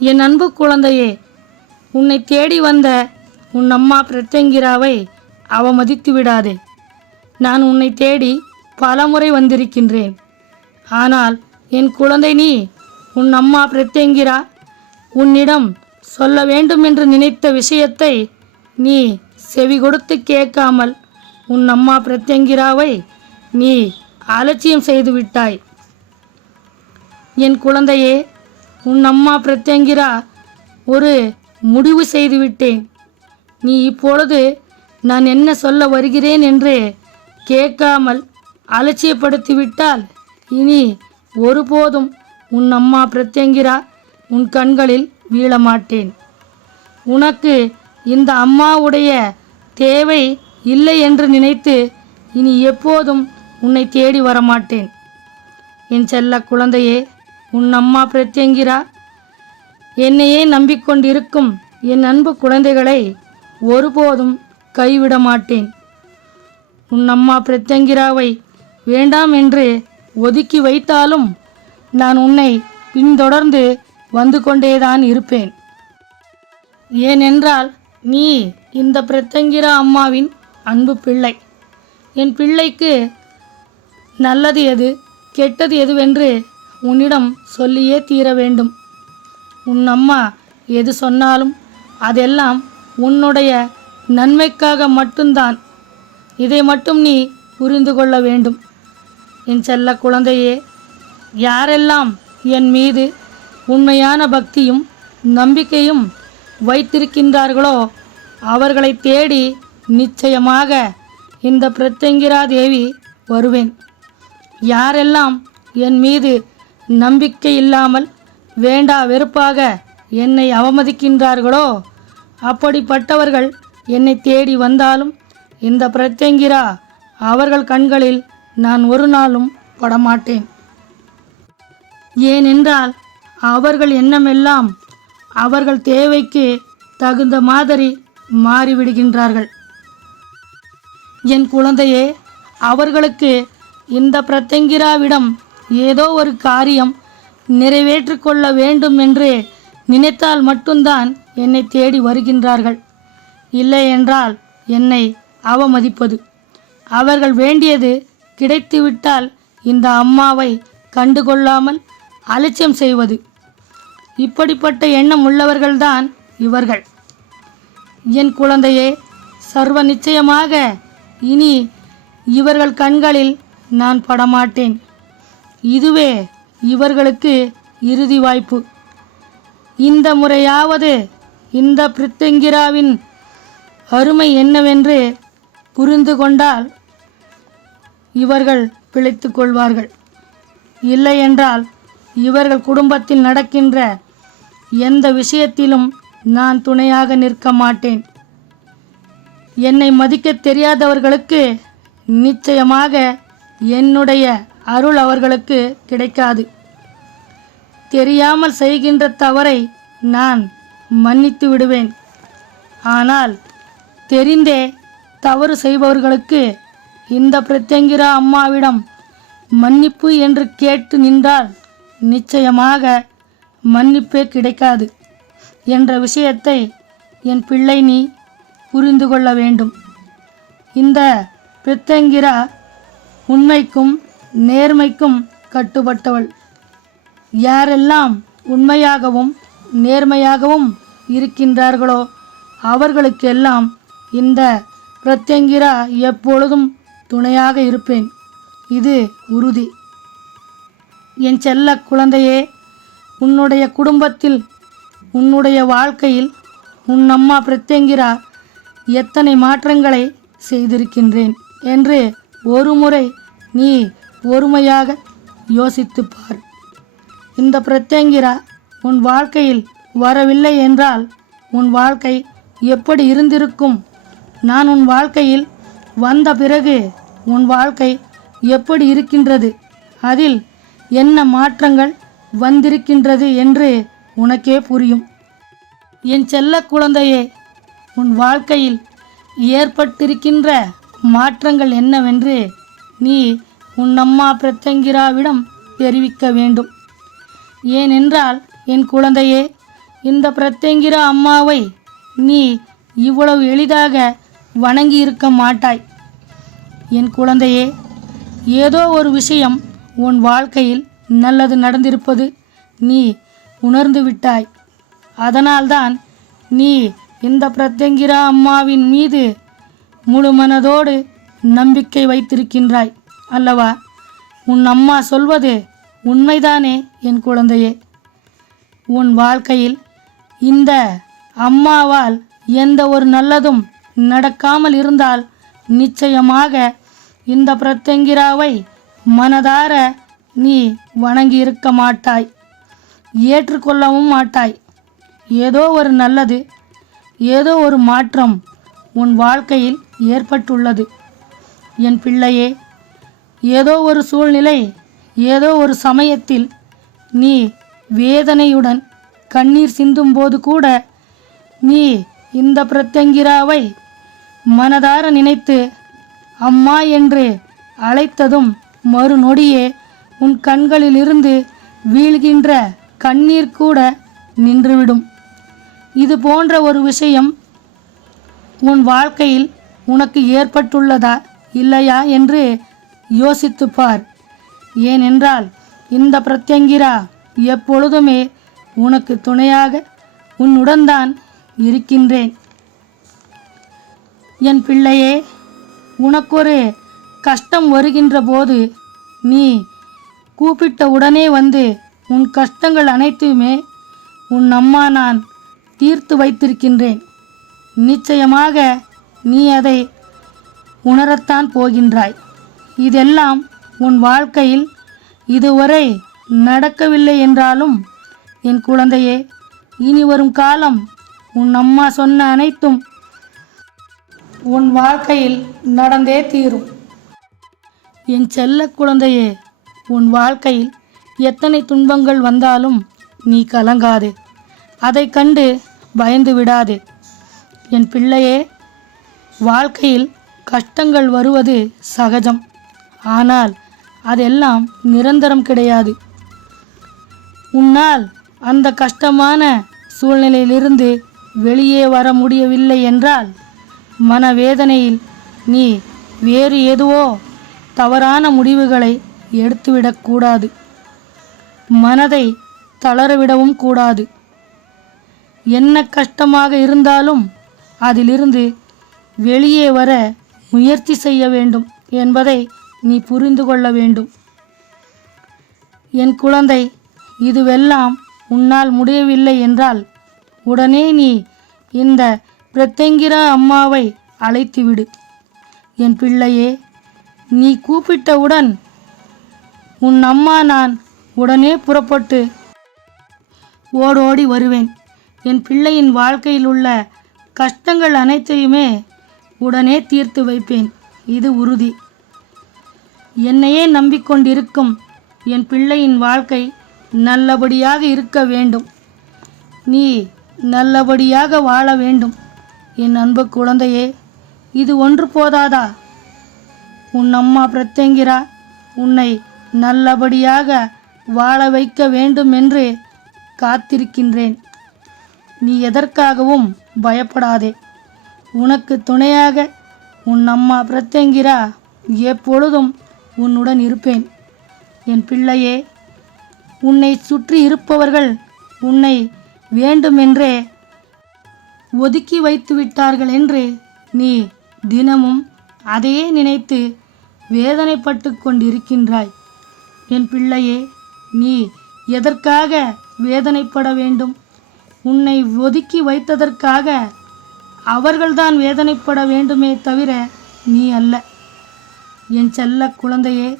என் அன்பு குழந்தையே, உன்னை தேடி வந்த உன் அம்மா பிரத்யங்கிராவை அவமதித்து விடாதே. நான் உன்னை தேடி பலமுறை வந்திருக்கின்றேன். ஆனால் என் குழந்தை, நீ உன் அம்மா பிரத்யங்கிரா உன்னிடம் சொல்ல வேண்டும் என்று நினைத்த விஷயத்தை நீ செவி கொடுத்து கேட்காமல் உன் அம்மா பிரத்யங்கிராவை நீ அலட்சியம் செய்து விட்டாய். என் குழந்தையே, உன் அம்மா பிரத்யங்கிரா ஒரு முடிவு செய்து விட்டேன். நீ இப்பொழுது நான் என்ன சொல்ல வருகிறேன் என்று கேட்காமல் அலட்சியப்படுத்திவிட்டால் இனி ஒருபோதும் உன் அம்மா பிரத்யங்கிரா உன் கண்களில் வீழமாட்டேன். உனக்கு இந்த அம்மாவுடைய தேவை இல்லை என்று நினைத்து இனி எப்போதும் உன்னை தேடி வரமாட்டேன். என் செல்ல குழந்தையே, உன் அம்மா பிரத்யங்கிரா என்னையே நம்பிக்கொண்டிருக்கும் என் அன்பு குழந்தைகளை ஒருபோதும் கைவிட மாட்டேன். உன் அம்மா பிரத்யங்கிராவை வேண்டாம் என்று ஒதுக்கி வைத்தாலும் நான் உன்னை பின்தொடர்ந்து வந்து கொண்டேதான் இருப்பேன். ஏனென்றால் நீ இந்த பிரத்யங்கிரா அம்மாவின் அன்பு பிள்ளை. என் பிள்ளைக்கு நல்லது எது கெட்டது எதுவென்று உன்னிடம் சொல்லியே தீர வேண்டும். உன் அம்மா எது சொன்னாலும் அதெல்லாம் உன்னுடைய நன்மைக்காக மட்டும்தான். இதை மட்டும் நீ புரிந்து கொள்ள வேண்டும். என் செல்ல குழந்தையே, யாரெல்லாம் என் மீது உண்மையான பக்தியும் நம்பிக்கையும் வைத்திருக்கின்றார்களோ அவர்களை தேடி நிச்சயமாக இந்த பிரத்யங்கிரா தேவி வருவேன். யாரெல்லாம் என் மீது நம்பிக்கை இல்லாமல் வேண்டா வெறுப்பாக என்னை அவமதிக்கின்றார்களோ அப்படிப்பட்டவர்கள் என்னை தேடி வந்தாலும் இந்த பிரத்யங்கிரா அவர்கள் கண்களில் நான் ஒரு நாளும் படமாட்டேன். ஏனென்றால் அவர்கள் எண்ணமெல்லாம் அவர்கள் தேவைக்கு தகுந்த மாதிரி மாறிவிடுகின்றார்கள். என் குழந்தையே, அவர்களுக்கு இந்த பிரத்யங்கிராவிடம் ஏதோ ஒரு காரியம் நிறைவேற்றி கொள்ள வேண்டும் என்று நினைத்தால் மட்டும்தான் என்னை தேடி வருகின்றார்கள். இல்லை என்றால் என்னை அவமதிப்பது, அவர்கள் வேண்டியது கிடைத்துவிட்டால் இந்த அம்மாவை கண்டுகொள்ளாமல் அலட்சியம் செய்வது, இப்படிப்பட்ட எண்ணம் உள்ளவர்கள்தான் இவர்கள். என் குழந்தையே, சர்வ நிச்சயமாக இனி இவர்கள் கண்களில் நான் படமாட்டேன். இதுவே இவர்களுக்கு இறுதி வாய்ப்பு. இந்த முறையாவது இந்த பிரத்யங்கிராவின் அருமை என்னவென்று புரிந்து கொண்டால் இவர்கள் பிழைத்து கொள்வார்கள். இல்லை என்றால் இவர்கள் குடும்பத்தில் நடக்கின்ற எந்த விஷயத்திலும் நான் துணையாக நிற்க மாட்டேன். என்னை மதிக்க தெரியாதவர்களுக்கு நிச்சயமாக என்னுடைய அருள் அவர்களுக்கு கிடைக்காது. தெரியாமல் செய்கின்ற தவறை நான் மன்னித்து விடுவேன். ஆனால் தெரிந்தே தவறு செய்பவர்களுக்கு இந்த பிரத்யங்கிரா அம்மாவிடம் மன்னிப்பு என்று கேட்டு நின்றால் நிச்சயமாக மன்னிப்பே கிடைக்காது என்ற விஷயத்தை என் பிள்ளை நீ புரிந்து கொள்ள வேண்டும். இந்த பிரத்யங்கிரா உண்மைக்கும் நேர்மைக்கும் கட்டுப்பட்டவள். யாரெல்லாம் உண்மையாகவும் நேர்மையாகவும் இருக்கின்றார்களோ அவர்களுக்கெல்லாம் இந்த பிரத்யங்கிரா எப்பொழுதும் துணையாக இருப்பேன். இது உறுதி. என் செல்ல குழந்தையே, உன்னுடைய குடும்பத்தில் உன்னுடைய வாழ்க்கையில் உன் அம்மா பிரத்யங்கிரா எத்தனை மாற்றங்களை செய்திருக்கின்றேன் என்று ஒரு முறை நீ ஒருமையாக யோசித்துப் பார். இந்த பிரத்யங்கிரா உன் வாழ்க்கையில் வரவில்லை என்றால் உன் வாழ்க்கை எப்படி இருந்திருக்கும்? நான் உன் வாழ்க்கையில் வந்த பிறகு உன் வாழ்க்கை எப்படி இருக்கின்றது, அதில் என்ன மாற்றங்கள் வந்திருக்கின்றது என்று உனக்கே புரியும். என் செல்ல குழந்தையே, உன் வாழ்க்கையில் ஏற்பட்டிருக்கின்ற மாற்றங்கள் என்னவென்று நீ உன் அம்மா பிரத்யங்கிராவிடம் தெரிவிக்க வேண்டும். ஏனென்றால் என் குழந்தையே, இந்த பிரத்யங்கிரா அம்மாவை நீ இவ்வளவு எளிதாக வணங்கி இருக்க மாட்டாய். என் குழந்தையே, ஏதோ ஒரு விஷயம் உன் வாழ்க்கையில் நல்லது நடந்திருப்பது நீ உணர்ந்து விட்டாய். அதனால்தான் நீ இந்த பிரத்யங்கிரா அம்மாவின் மீது முழு மனதோடு நம்பிக்கை வைத்திருக்கின்றாய் அல்லவா? உன் அம்மா சொல்வது உண்மைதானே என் குழந்தையே? உன் வாழ்க்கையில் இந்த அம்மாவால் எந்த ஒரு நல்லதும் நடக்காமல் இருந்தால் நிச்சயமாக இந்த பிரத்யங்கிராவை மனதார நீ வணங்கி இருக்க மாட்டாய், ஏற்றுக்கொள்ளவும் மாட்டாய். ஏதோ ஒரு நல்லது, ஏதோ ஒரு மாற்றம் உன் வாழ்க்கையில் ஏற்பட்டுள்ளது என் பிள்ளையே. ஏதோ ஒரு சூழ்நிலை, ஏதோ ஒரு சமயத்தில் நீ வேதனையுடன் கண்ணீர் சிந்தும்போது கூட நீ இந்த பிரத்யங்கிராவை மனதார நினைத்து அம்மா என்று அழைத்ததும் மறுநொடியே உன் கண்களிலிருந்து வீழ்கின்ற கண்ணீர் கூட நின்றுவிடும். இது போன்ற ஒரு விஷயம் உன் வாழ்க்கையில் உனக்கு ஏற்பட்டுள்ளதா இல்லையா என்று யோசித்துப் பார். ஏனென்றால் இந்த பிரத்யங்கிரா எப்பொழுதுமே உனக்கு துணையாக உன்னுடன் தான் இருக்கின்றேன். என் பிள்ளையே, உனக்கொரு கஷ்டம் வருகின்ற போது நீ கூப்பிட்ட உடனே வந்து உன் கஷ்டங்கள் அனைத்துமே உன் அம்மா நான் தீர்த்து வைத்திருக்கின்றேன். நிச்சயமாக நீ அதை உணரத்தான் போகின்றாய். இதெல்லாம் உன் வாழ்க்கையில் இதுவரை நடக்கவில்லை என்றாலும் என் குழந்தையே, இனி வரும் காலம் உன் அம்மா சொன்ன அனைத்தும் உன் வாழ்க்கையில் நடந்தே தீரும். என் செல்ல குழந்தையே, உன் வாழ்க்கையில் எத்தனை துன்பங்கள் வந்தாலும் நீ கலங்காதே, அதை கண்டு பயந்து விடாதே. என் பிள்ளையே, வாழ்க்கையில் கஷ்டங்கள் வருவது சகஜம். ஆனால் அதெல்லாம் நிரந்தரம் கிடையாது. உன்னால் அந்த கஷ்டமான சூழ்நிலையிலிருந்து வெளியே வர முடியவில்லை என்றால் மனவேதனையில் நீ வேறு எதுவோ தவறான முடிவுகளை எடுத்துவிடக்கூடாது. மனதை தளரவிடவும் கூடாது. என்ன கஷ்டமாக இருந்தாலும் அதிலிருந்து வெளியே வர முயற்சி செய்ய வேண்டும் என்பதை நீ புரிந்து கொள்ள வேண்டும். என் குழந்தை, இதுவெல்லாம் உன்னால் முடியவில்லை என்றால் உடனே நீ இந்த பிரத்யங்கிரா அம்மாவை அழைத்துவிடு. என் பிள்ளையே, நீ கூப்பிட்டவுடன் உன் அம்மா நான் உடனே புறப்பட்டு ஓடோடி வருவேன். என் பிள்ளையின் வாழ்க்கையில் உள்ள கஷ்டங்கள் அனைத்தையுமே உடனே தீர்த்து வைப்பேன். இது உறுதி. என்னையே நம்பிக்கொண்டிருக்கும் என் பிள்ளையின் வாழ்க்கை நல்லபடியாக இருக்க வேண்டும். நீ நல்லபடியாக வாழ வேண்டும். என் அன்பு குழந்தையே, இது ஒன்று போதாதா? உன் அம்மா பிரத்யங்கிரா உன்னை நல்லபடியாக வாழ வைக்க வேண்டும் என்று காத்திருக்கின்றேன். நீ எதற்காகவும் பயப்படாதே. உனக்கு துணையாக உன் அம்மா பிரத்யங்கிரா எப்பொழுதும் உன்னுடன் இருப்பேன். என் பிள்ளையே, உன்னை சுற்றி இருப்பவர்கள் உன்னை வேண்டுமென்றே ஒதுக்கி வைத்து விட்டார்கள் என்று நீ தினமும் அதையே நினைத்து வேதனைப்பட்டு கொண்டிருக்கின்றாய். என் பிள்ளையே, நீ எதற்காக வேதனைப்பட வேண்டும்? உன்னை ஒதுக்கி வைத்ததற்காக அவர்கள்தான் வேதனைப்பட வேண்டுமே தவிர நீ அல்ல. என் செல்ல குழந்தையே,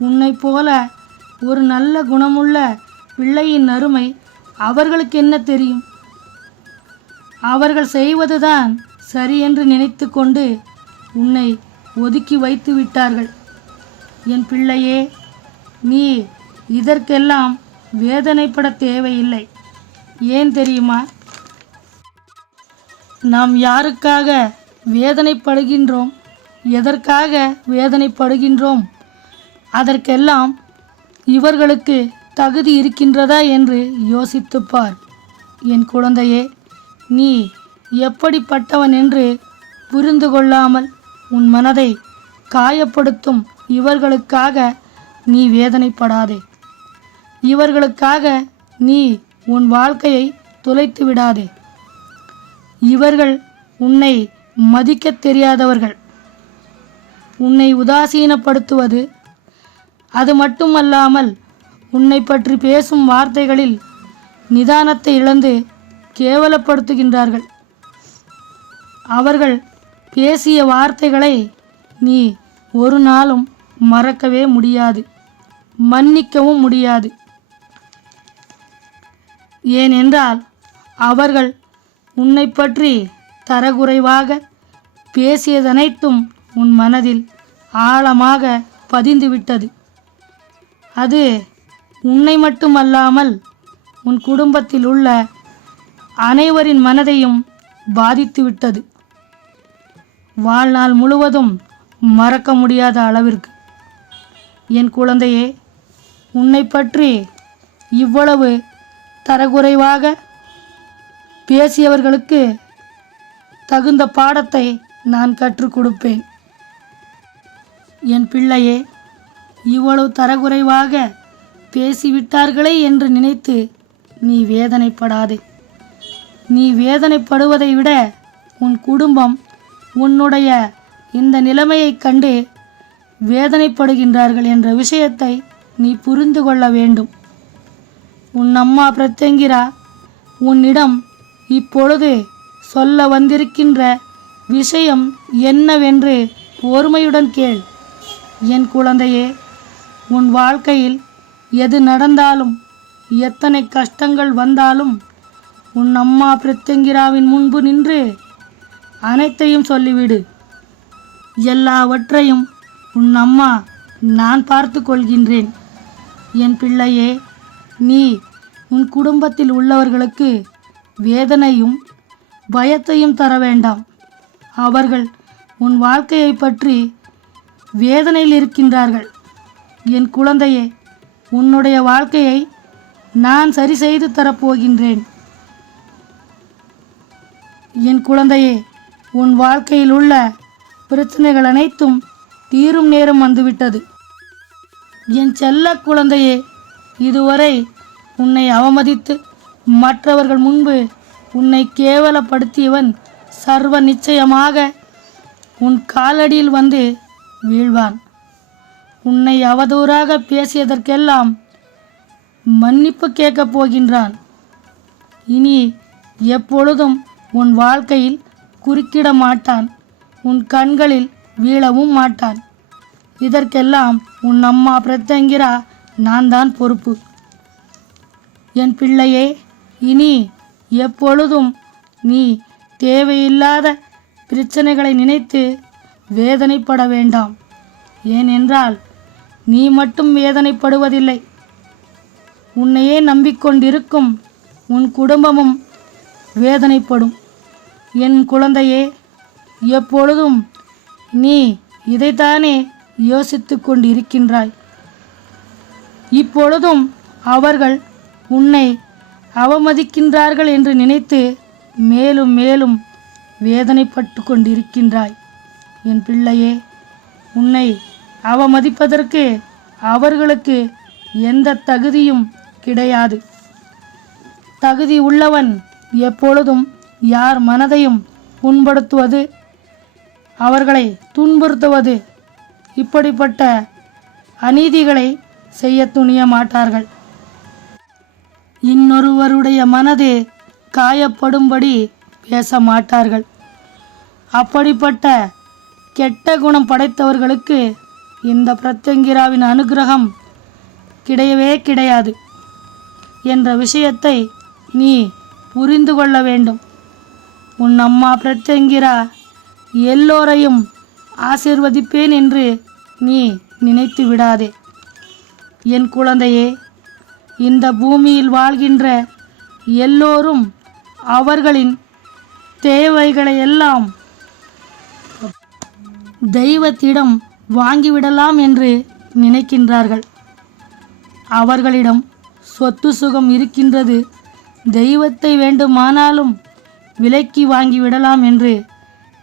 உன்னை போல ஒரு நல்ல குணமுள்ள பிள்ளையின் அருமை அவர்களுக்கு என்ன தெரியும்? அவர்கள் செய்வதுதான் சரி என்று நினைத்து கொண்டு உன்னை ஒதுக்கி வைத்து விட்டார்கள். என் பிள்ளையே, நீ இதற்கெல்லாம் வேதனைப்பட தேவையில்லை. ஏன் தெரியுமா? நாம் யாருக்காக வேதனைப்படுகின்றோம், எதற்காக வேதனைப்படுகின்றோம், அதற்கெல்லாம் இவர்களுக்கு தகுதி இருக்கின்றதா என்று யோசித்துப்பார். என் குழந்தையே, நீ எப்படிப்பட்டவன் என்று புரிந்து கொள்ளாமல் உன் மனதை காயப்படுத்தும் இவர்களுக்காக நீ வேதனைப்படாதே. இவர்களுக்காக நீ உன் வாழ்க்கையை தொலைத்து விடாதே. இவர்கள் உன்னை மதிக்கத் தெரியாதவர்கள். உன்னை உதாசீனப்படுத்துவது, அது மட்டுமல்லாமல் உன்னை பற்றி பேசும் வார்த்தைகளில் நிதானத்தை இழந்து கேவலப்படுத்துகின்றார்கள். அவர்கள் பேசிய வார்த்தைகளை நீ ஒரு நாளும் மறக்கவே முடியாது, மன்னிக்கவும் முடியாது. ஏனென்றால் அவர்கள் உன்னை பற்றி தரக்குறைவாக பேசியதனைத்தும் உன் மனதில் ஆழமாக பதிந்துவிட்டது. அது உன்னை மட்டுமல்லாமல் உன் குடும்பத்தில் உள்ள அனைவரின் மனதையும் பாதித்துவிட்டது. வாழ்நாள் முழுவதும் மறக்க முடியாத அளவிற்கு. என் குழந்தையே, உன்னை பற்றி இவ்வளவு தரக்குறைவாக பேசியவர்களுக்கு தகுந்த பாடத்தை நான் கற்றுக் கொடுப்பேன். என் பிள்ளையே, இவ்வளவு தரக்குறைவாக பேசிவிட்டார்களே என்று நினைத்து நீ வேதனைப்படாதே. நீ வேதனைப்படுவதை விட உன் குடும்பம் உன்னுடைய இந்த நிலைமையைக் கண்டு வேதனைப்படுகின்றார்கள் என்ற விஷயத்தை நீ புரிந்து கொள்ள வேண்டும். உன் அம்மா பிரத்யங்கிரா உன்னிடம் இப்பொழுது சொல்ல வந்திருக்கின்ற விஷயம் என்னவென்று பொறுமையுடன் கேள். என் குழந்தையே, உன் வாழ்க்கையில் எது நடந்தாலும், எத்தனை கஷ்டங்கள் வந்தாலும் உன் அம்மா பிரத்யங்கிராவின் முன்பு நின்று அனைத்தையும் சொல்லிவிடு. எல்லாவற்றையும் உன் அம்மா நான் பார்த்து கொள்கின்றேன். என் பிள்ளையே, நீ உன் குடும்பத்தில் உள்ளவர்களுக்கு வேதனையும் பயத்தையும் தர வேண்டாம். அவர்கள் உன் வாழ்க்கையை பற்றி வேதனையில் இருக்கின்றார்கள். என் குழந்தையே, உன்னுடைய வாழ்க்கையை நான் சரி செய்து தரப்போகின்றேன். என் குழந்தையே, உன் வாழ்க்கையில் உள்ள பிரச்சனைகள் அனைத்தும் தீரும் நேரம் வந்துவிட்டது. என் செல்ல குழந்தையே, இதுவரை உன்னை அவமதித்து மற்றவர்கள் முன்பு உன்னை கேவலப்படுத்தியவன் சர்வ நிச்சயமாக உன் காலடியில் வந்து வீழ்வான். உன்னை அவதூறாக பேசியதற்கெல்லாம் மன்னிப்பு கேட்கப் போகின்றான். இனி எப்பொழுதும் உன் வாழ்க்கையில் குறுக்கிட மாட்டான். உன் கண்களில் வீழவும் மாட்டான். இதற்கெல்லாம் உன் அம்மா பிரத்யங்கிரா நான் தான் பொறுப்பு. என் பிள்ளையே, இனி எப்பொழுதும் நீ தேவையில்லாத பிரச்சனைகளை நினைத்து வேதனைப்பட வேண்டாம். ஏனென்றால் நீ மட்டும் வேதனைப்படுவதில்லை, உன்னையே நம்பிக்கொண்டிருக்கும் உன் குடும்பமும் வேதனைப்படும். என் குழந்தையே, எப்பொழுதும் நீ இதைத்தானே யோசித்து கொண்டிருக்கின்றாய். இப்பொழுதும் அவர்கள் உன்னை அவமதிக்கின்றார்கள் என்று நினைத்து மேலும் மேலும் வேதனைப்பட்டு கொண்டிருக்கின்றாய். என் பிள்ளையே, உன்னை அவமதிப்பதற்கு அவர்களுக்கு எந்த தகுதியும் கிடையாது. தகுதி உள்ளவன் எப்பொழுதும் யார் மனதையும் புண்படுத்துவது, அவர்களை துன்புறுத்துவது, இப்படிப்பட்ட அநீதிகளை செய்ய துணிய மாட்டார்கள். இன்னொருவருடைய மனது காயப்படும்படி பேச மாட்டார்கள். அப்படிப்பட்ட கெட்ட குணம் படைத்தவர்களுக்கு இந்த பிரத்யங்கிராவின் அனுகிரகம் கிடையவே கிடையாது என்ற விஷயத்தை நீ புரிந்து கொள்ள வேண்டும். உன் அம்மா பிரத்யங்கிரா எல்லோரையும் ஆசீர்வதிப்பேன் என்று நீ நினைத்து விடாதே. என் குழந்தையே, இந்த பூமியில் வாழ்கின்ற எல்லோரும் அவர்களின் தேவைகளை எல்லாம் தெய்வத்திடம் வாங்கிவிடலாம் என்று நினைக்கின்றார்கள். அவர்களிடம் சொத்து சுகம் இருக்கின்றது, தெய்வத்தை வேண்டுமானாலும் விலைக்கு வாங்கி விடலாம் என்று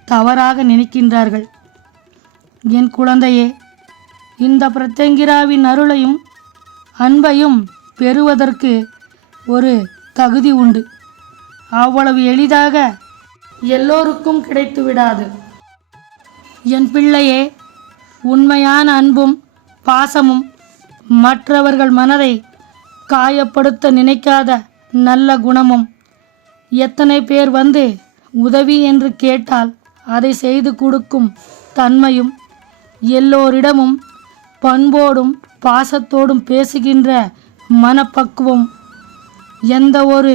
தவறாக நினைக்கின்றார்கள். என் குழந்தையே, இந்த பிரத்யங்கிராவின் அருளையும் அன்பையும் பெறுவதற்கு ஒரு தகுதி உண்டு. அவ்வளவு எளிதாக எல்லோருக்கும் கிடைத்து விடாது. என் பிள்ளையே, உண்மையான அன்பும் பாசமும் மற்றவர்கள் மனதை காயப்படுத்த நினைக்காத நல்ல குணமும், எத்தனை பேர் வந்து உதவி என்று கேட்டால் அதை செய்து கொடுக்கும் தன்மையும், எல்லோரிடமும் பண்போடும் பாசத்தோடும் பேசுகின்ற மனப்பக்குவம், எந்த ஒரு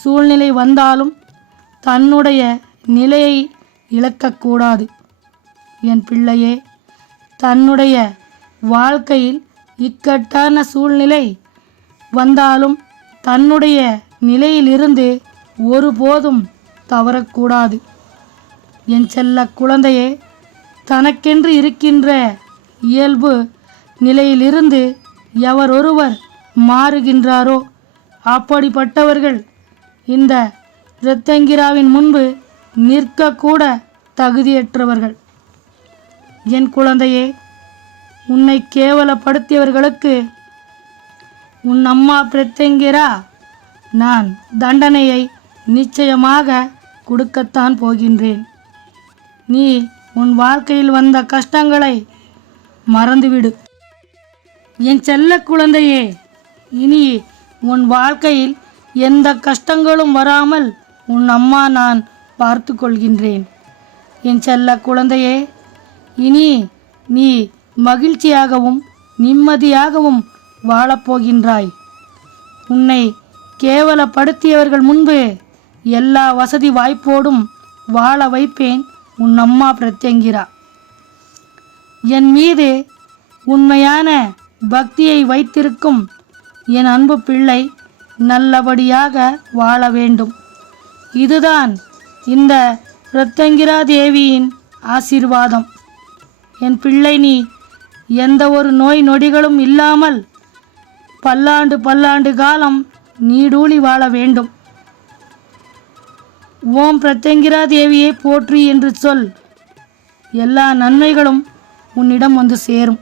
சூழ்நிலை வந்தாலும் தன்னுடைய நிலையை இழக்கக்கூடாது. என் பிள்ளையே, தன்னுடைய வாழ்க்கையில் இக்கட்டான சூழ்நிலை வந்தாலும் தன்னுடைய நிலையிலிருந்து ஒருபோதும் தவறக்கூடாது. என் செல்ல குழந்தையே, தனக்கென்று இருக்கின்ற இயல்பு நிலையிலிருந்து எவரொருவர் மாறுகின்றாரோ அப்படிப்பட்டவர்கள் இந்த பிரத்யங்கிராவின் முன்பு நிற்கக்கூட தகுதியற்றவர்கள். என் குழந்தையே, உன்னை கேவலப்படுத்தியவர்களுக்கு உன் அம்மா பிரத்யங்கிரா நான் தண்டனையை நிச்சயமாக கொடுக்கத்தான் போகின்றேன். நீ உன் வாழ்க்கையில் வந்த கஷ்டங்களை மறந்துவிடு. என் செல்ல குழந்தையே, இனி உன் வாழ்க்கையில் எந்த கஷ்டங்களும் வராமல் உன் அம்மா நான் பார்த்து கொள்கின்றேன். என் செல்ல குழந்தையே, இனி நீ மகிழ்ச்சியாகவும் நிம்மதியாகவும் வாழப்போகின்றாய். உன்னை கேவலப்படுத்தியவர்கள் முன்பு எல்லா வசதி வாய்ப்போடும் வாழ வைப்பேன் உன் அம்மா பிரத்யங்கிரா. என் மீது உண்மையான பக்தியை வைத்திருக்கும் என் அன்பு பிள்ளை நல்லபடியாக வாழ வேண்டும். இதுதான் இந்த பிரத்யங்கிரா தேவியின் ஆசீர்வாதம். என் பிள்ளை, நீ எந்த ஒரு நோய் நொடிகளும் இல்லாமல் பல்லாண்டு காலம் நீடூழி வாழ வேண்டும். ஓம் பிரத்யங்கிரா தேவியை போற்றி என்று சொல். எல்லா நன்மைகளும் உன்னிடம் வந்து சேரும்.